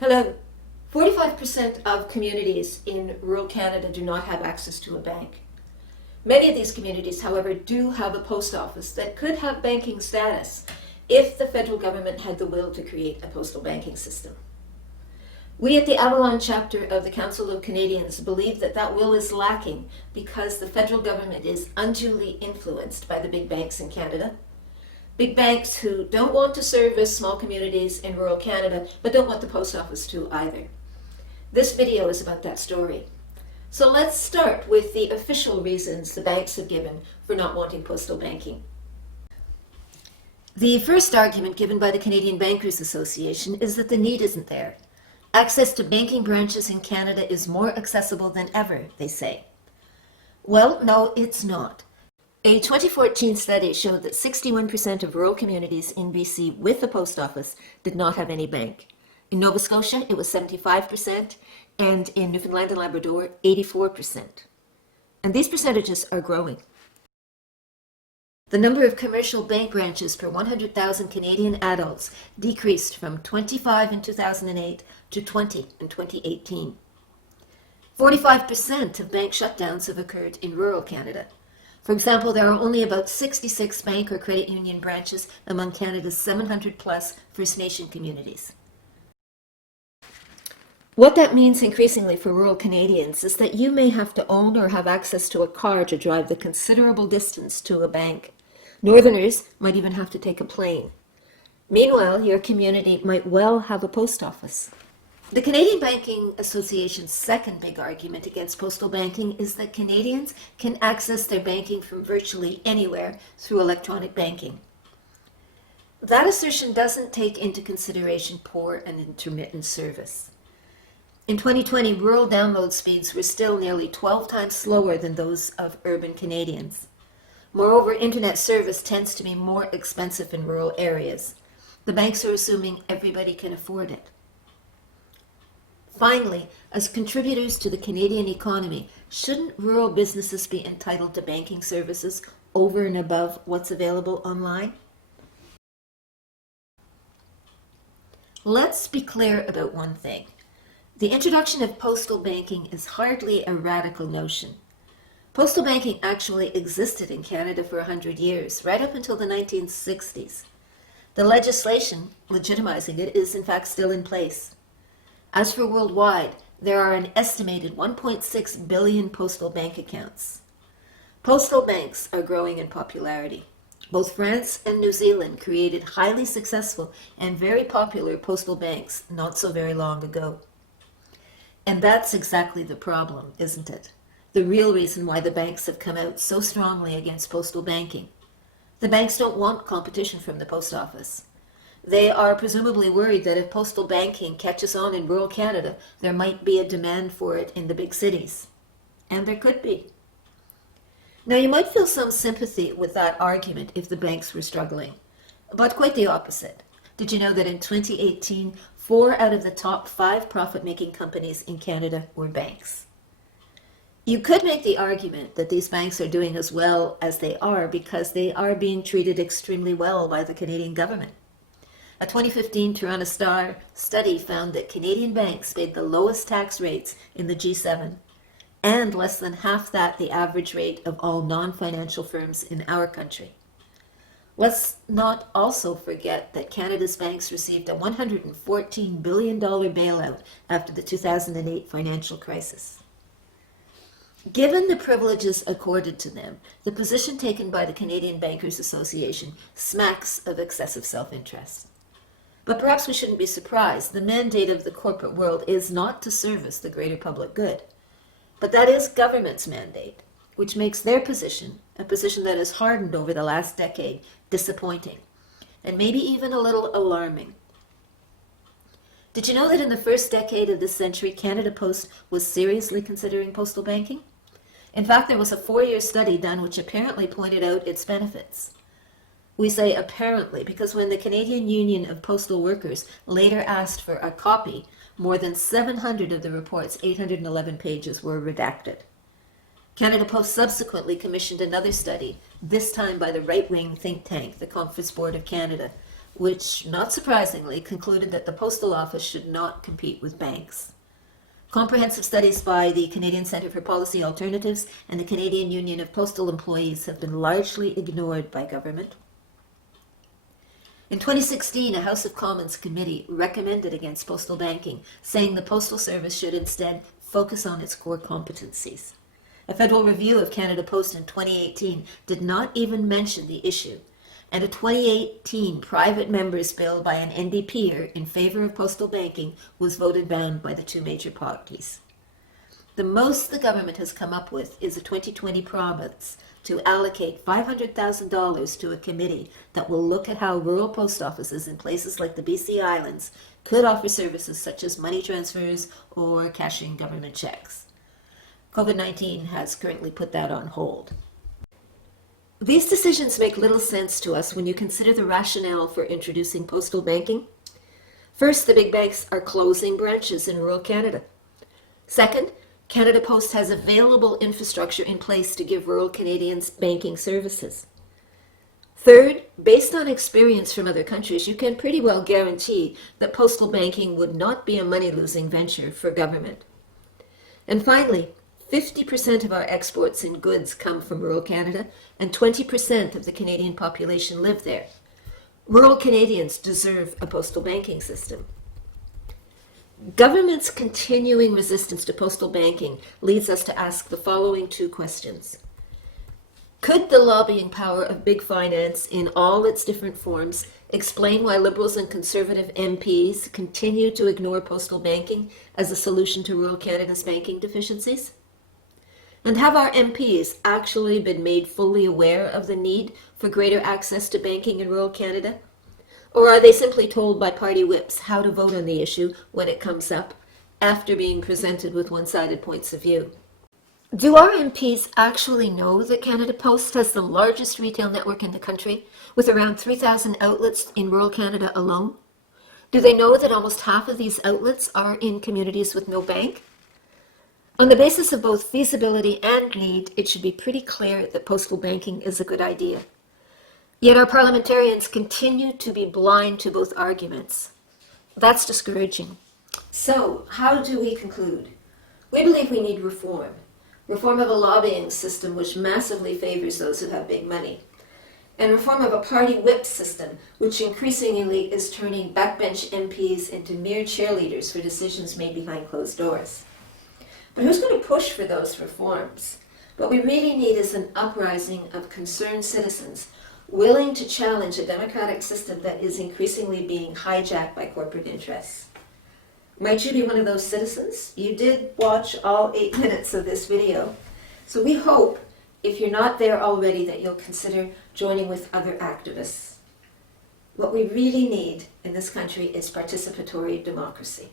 Hello. 45% of communities in rural Canada do not have access to a bank. Many of these communities, however, do have a post office that could have banking status if the federal government had the will to create a postal banking system. We at the Avalon chapter of the Council of Canadians believe that that will is lacking because the federal government is unduly influenced by the big banks in Canada. Big banks who don't want to service small communities in rural Canada, but don't want the post office to either. This video is about that story. So let's start with the official reasons the banks have given for not wanting postal banking. The first argument given by the Canadian Bankers Association is that the need isn't there. Access to banking branches in Canada is more accessible than ever, they say. Well, no, it's not. A 2014 study showed that 61% of rural communities in BC with a post office did not have any bank. In Nova Scotia, it was 75%, and in Newfoundland and Labrador, 84%. And these percentages are growing. The number of commercial bank branches per 100,000 Canadian adults decreased from 25 in 2008 to 20 in 2018. 45% of bank shutdowns have occurred in rural Canada. For example, there are only about 66 bank or credit union branches among Canada's 700 plus First Nation communities. What that means increasingly for rural Canadians is that you may have to own or have access to a car to drive the considerable distance to a bank. Northerners might even have to take a plane. Meanwhile, your community might well have a post office. The Canadian Banking Association's second big argument against postal banking is that Canadians can access their banking from virtually anywhere through electronic banking. That assertion doesn't take into consideration poor and intermittent service. In 2020, rural download speeds were still nearly 12 times slower than those of urban Canadians. Moreover, internet service tends to be more expensive in rural areas. The banks are assuming everybody can afford it. Finally, as contributors to the Canadian economy, shouldn't rural businesses be entitled to banking services over and above what's available online? Let's be clear about one thing. The introduction of postal banking is hardly a radical notion. Postal banking actually existed in Canada for 100 years, right up until the 1960s. The legislation legitimizing it is in fact still in place. As for worldwide, there are an estimated 1.6 billion postal bank accounts. Postal banks are growing in popularity. Both France and New Zealand created highly successful and very popular postal banks not so very long ago. And that's exactly the problem, isn't it? The real reason why the banks have come out so strongly against postal banking. The banks don't want competition from the post office. They are presumably worried that if postal banking catches on in rural Canada, there might be a demand for it in the big cities. And there could be. Now, you might feel some sympathy with that argument if the banks were struggling, but quite the opposite. Did you know that in 2018, 4 out of the top 5 profit-making companies in Canada were banks? You could make the argument that these banks are doing as well as they are because they are being treated extremely well by the Canadian government. A 2015 Toronto Star study found that Canadian banks paid the lowest tax rates in the G7, and less than half that the average rate of all non-financial firms in our country. Let's not also forget that Canada's banks received a $114 billion bailout after the 2008 financial crisis. Given the privileges accorded to them, the position taken by the Canadian Bankers Association smacks of excessive self-interest. But perhaps we shouldn't be surprised. The mandate of the corporate world is not to service the greater public good. But that is government's mandate, which makes their position, a position that has hardened over the last decade, disappointing, and maybe even a little alarming. Did you know that in the first decade of this century, Canada Post was seriously considering postal banking? In fact, there was a 4-year study done which apparently pointed out its benefits. We say apparently because when the Canadian Union of Postal Workers later asked for a copy, more than 700 of the report's 811 pages were redacted. Canada Post subsequently commissioned another study, this time by the right-wing think tank, the Conference Board of Canada, which, not surprisingly, concluded that the postal office should not compete with banks. Comprehensive studies by the Canadian Centre for Policy Alternatives and the Canadian Union of Postal Employees have been largely ignored by government. In 2016, a House of Commons committee recommended against postal banking, saying the Postal Service should instead focus on its core competencies. A federal review of Canada Post in 2018 did not even mention the issue, and a 2018 private member's bill by an NDPer in favor of postal banking was voted down by the two major parties. The most the government has come up with is a 2020 promise to allocate $500,000 to a committee that will look at how rural post offices in places like the BC Islands could offer services such as money transfers or cashing government checks. COVID-19 has currently put that on hold. These decisions make little sense to us when you consider the rationale for introducing postal banking. First, the big banks are closing branches in rural Canada. Second, Canada Post has available infrastructure in place to give rural Canadians banking services. Third, based on experience from other countries, you can pretty well guarantee that postal banking would not be a money-losing venture for government. And finally, 50% of our exports in goods come from rural Canada, and 20% of the Canadian population live there. Rural Canadians deserve a postal banking system. Government's continuing resistance to postal banking leads us to ask the following two questions. Could the lobbying power of big finance in all its different forms explain why Liberals and Conservative MPs continue to ignore postal banking as a solution to rural Canada's banking deficiencies? And have our MPs actually been made fully aware of the need for greater access to banking in rural Canada? Or are they simply told by party whips how to vote on the issue when it comes up, after being presented with one-sided points of view? Do our MPs actually know that Canada Post has the largest retail network in the country, with around 3,000 outlets in rural Canada alone? Do they know that almost half of these outlets are in communities with no bank? On the basis of both feasibility and need, it should be pretty clear that postal banking is a good idea. Yet our parliamentarians continue to be blind to both arguments. That's discouraging. So, how do we conclude? We believe we need reform. Reform of a lobbying system which massively favors those who have big money. And reform of a party whip system which increasingly is turning backbench MPs into mere cheerleaders for decisions made behind closed doors. But who's going to push for those reforms? What we really need is an uprising of concerned citizens willing to challenge a democratic system that is increasingly being hijacked by corporate interests. Might you be one of those citizens? You did watch all 8 minutes of this video. So we hope, if you're not there already, that you'll consider joining with other activists. What we really need in this country is participatory democracy.